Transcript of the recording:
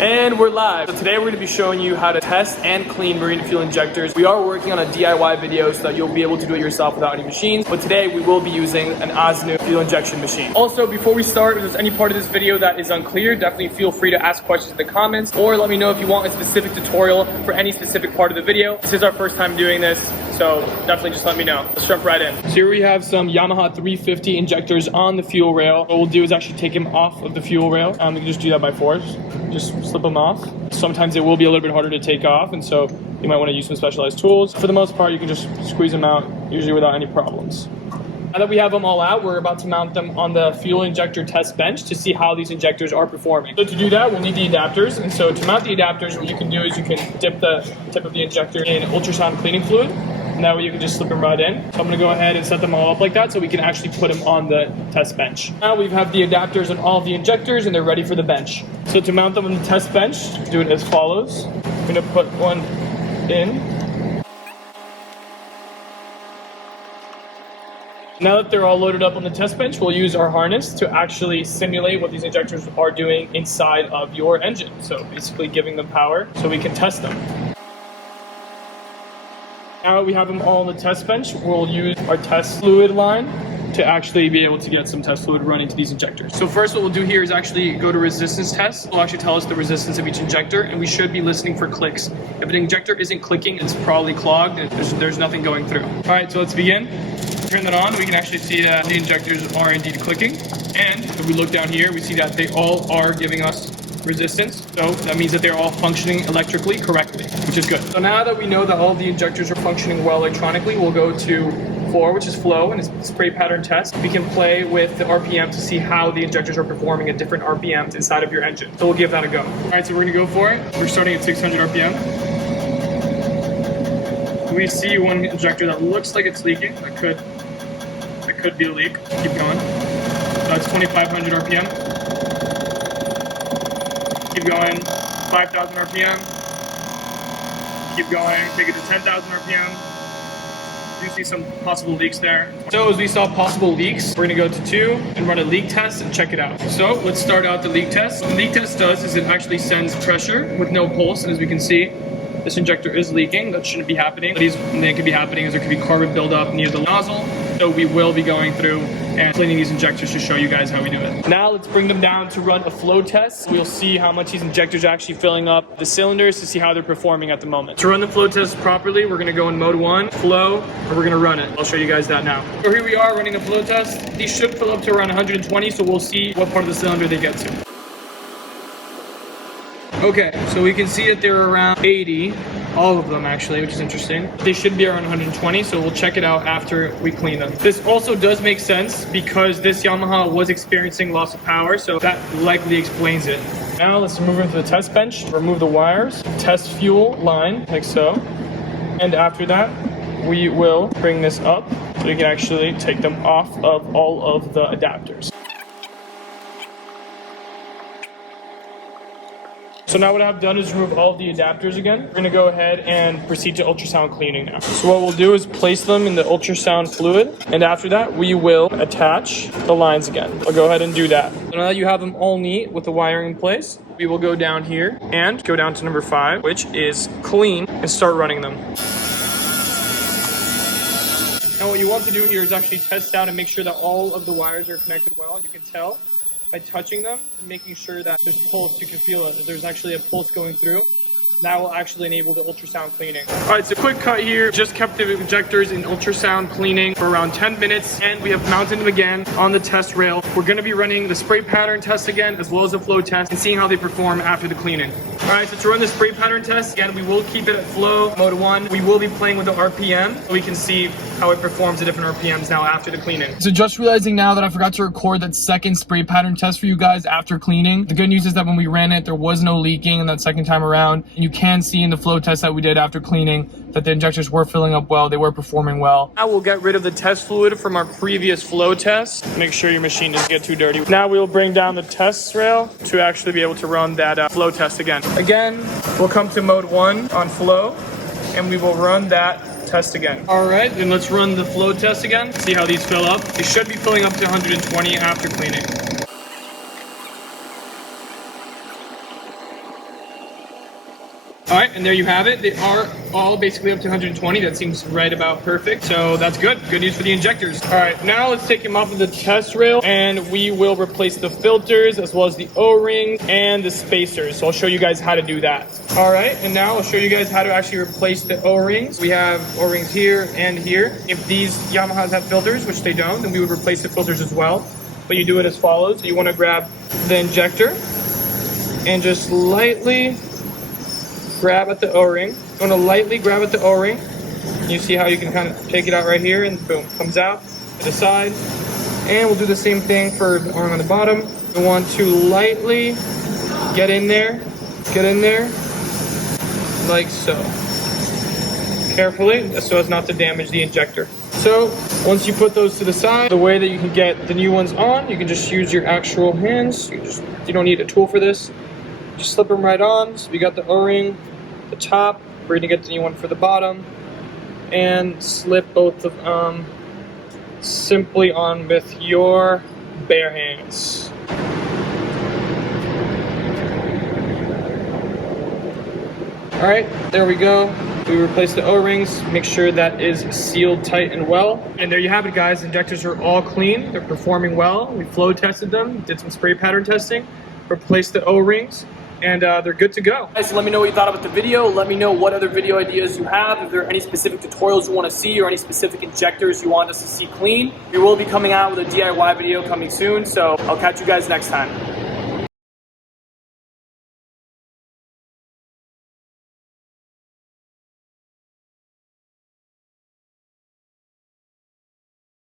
And we're live. So today we're going to be showing you how to test and clean marine fuel injectors. We are working on a DIY video so that you'll be able to do it yourself without any machines. But today we will be using an Osnu fuel injection machine. Also, before we start, if there's any part of this video that is unclear, definitely feel free to ask questions in the comments or let me know if you want a specific tutorial for any specific part of the video. This is our first time doing this, so definitely just let me know. Let's jump right in. So here we have some Yamaha 350 injectors on the fuel rail. What we'll do is actually take them off of the fuel rail. We can just do that by force. Just slip them off. Sometimes it will be a little bit harder to take off, and so you might want to use some specialized tools. For the most part, you can just squeeze them out, usually without any problems. Now that we have them all out, we're about to mount them on the fuel injector test bench to see how these injectors are performing. So to do that, we'll need the adapters. And so to mount the adapters, what you can do is you can dip the tip of the injector in ultrasound cleaning fluid. And that way you can just slip them right in. So I'm going to go ahead and set them all up like that so we can actually put them on the test bench. Now we have the adapters on all of the injectors and they're ready for the bench. So to mount them on the test bench, do it as follows. I'm going to put one in. Now that they're all loaded up on the test bench, we'll use our harness to actually simulate what these injectors are doing inside of your engine. So basically giving them power so we can test them. Now that we have them all on the test bench, we'll use our test fluid line to actually be able to get some test fluid running to these injectors. So first what we'll do here is actually go to resistance test. It'll actually tell us the resistance of each injector, and we should be listening for clicks. If an injector isn't clicking, it's probably clogged. There's nothing going through. All right, so let's begin. Turn that on, we can actually see that the injectors are indeed clicking. And if we look down here, we see that they all are giving us resistance. So that means that they're all functioning electrically correctly, which is good. So now that we know that all the injectors are functioning well electronically, we'll go to 4, which is flow, and it's spray pattern test. We can play with the RPM to see how the injectors are performing at different RPMs inside of your engine. So we'll give that a go. All right, so we're gonna go for it. We're starting at 600 RPM. We see one injector that looks like it's leaking. That could be a leak. Keep going. That's 2,500 RPM. Keep going. 5,000 RPM. Keep going. Take it to 10,000 RPM. You see some possible leaks there. So as we saw possible leaks, we're gonna go to 2 and run a leak test and check it out. So let's start out the leak test. What the leak test does is it actually sends pressure with no pulse, and as we can see, this injector is leaking. That shouldn't be happening. What could be happening is there could be carbon buildup near the nozzle. So we will be going through and cleaning these injectors to show you guys how we do it. Now let's bring them down to run a flow test. We'll see how much these injectors are actually filling up the cylinders to see how they're performing at the moment. To run the flow test properly, we're gonna go in mode 1, flow, and we're gonna run it. I'll show you guys that now. So here we are running the flow test. These should fill up to around 120, so we'll see what part of the cylinder they get to. Okay, so we can see that they're around 80, all of them actually, which is interesting. They should be around 120, so we'll check it out after we clean them. This also does make sense because this Yamaha was experiencing loss of power, so that likely explains it. Now let's move into the test bench, remove the wires, test fuel line, like so. And after that, we will bring this up so we can actually take them off of all of the adapters. So now what I've done is remove all of the adapters again. We're gonna go ahead and proceed to ultrasound cleaning now. So what we'll do is place them in the ultrasound fluid, and after that we will attach the lines again. I'll go ahead and do that. So now that you have them all neat with the wiring in place, we will go down here and go down to number 5, which is clean, and start running them. Now what you want to do here is actually test out and make sure that all of the wires are connected well. You can tell by touching them and making sure that there's pulse. You can feel it, that there's actually a pulse going through. That will actually enable the ultrasound cleaning. All right, so quick cut here. Just kept the injectors in ultrasound cleaning for around 10 minutes, and we have mounted them again on the test rail. We're gonna be running the spray pattern test again, as well as the flow test, and seeing how they perform after the cleaning. All right, so to run the spray pattern test, again, we will keep it at flow, mode 1. We will be playing with the RPM, so we can see how it performs at different RPMs now after the cleaning. So just realizing now that I forgot to record that second spray pattern test for you guys after cleaning. The good news is that when we ran it, there was no leaking in that second time around. And you can see in the flow test that we did after cleaning that the injectors were filling up well, they were performing well. Now we'll get rid of the test fluid from our previous flow test. Make sure your machine doesn't get too dirty. Now we'll bring down the test rail to actually be able to run that flow test again. Again, we'll come to mode 1 on flow, and we will run that test again. All right, then let's run the flow test again. See how these fill up. They should be filling up to 120 after cleaning. All right, and there you have it. They are all basically up to 120. That seems right about perfect. So that's good. Good news for the injectors. All right, now let's take them off of the test rail and we will replace the filters as well as the O-rings and the spacers. So I'll show you guys how to do that. All right, and now I'll show you guys how to actually replace the O-rings. We have O-rings here and here. If these Yamahas have filters, which they don't, then we would replace the filters as well. But you do it as follows. You want to grab the injector and just lightly grab at the O-ring. You want to lightly grab at the O-ring. You see how you can kind of take it out right here and boom, comes out to the side. And we'll do the same thing for the arm on the bottom. You want to lightly get in there, like so. Carefully, so as not to damage the injector. So once you put those to the side, the way that you can get the new ones on, you can just use your actual hands. You don't need a tool for this. Just slip them right on. So you got the O-ring, the top, we're gonna get the new one for the bottom, and slip both of them simply on with your bare hands. All right, there we go. We replace the O-rings, make sure that is sealed tight and well. And there you have it, guys. Injectors are all clean. They're performing well. We flow tested them, did some spray pattern testing, replaced the O-rings, and they're good to go. Guys, so let me know what you thought about the video. Let me know what other video ideas you have. If there are any specific tutorials you want to see or any specific injectors you want us to see clean. We will be coming out with a DIY video coming soon, so I'll catch you guys next time.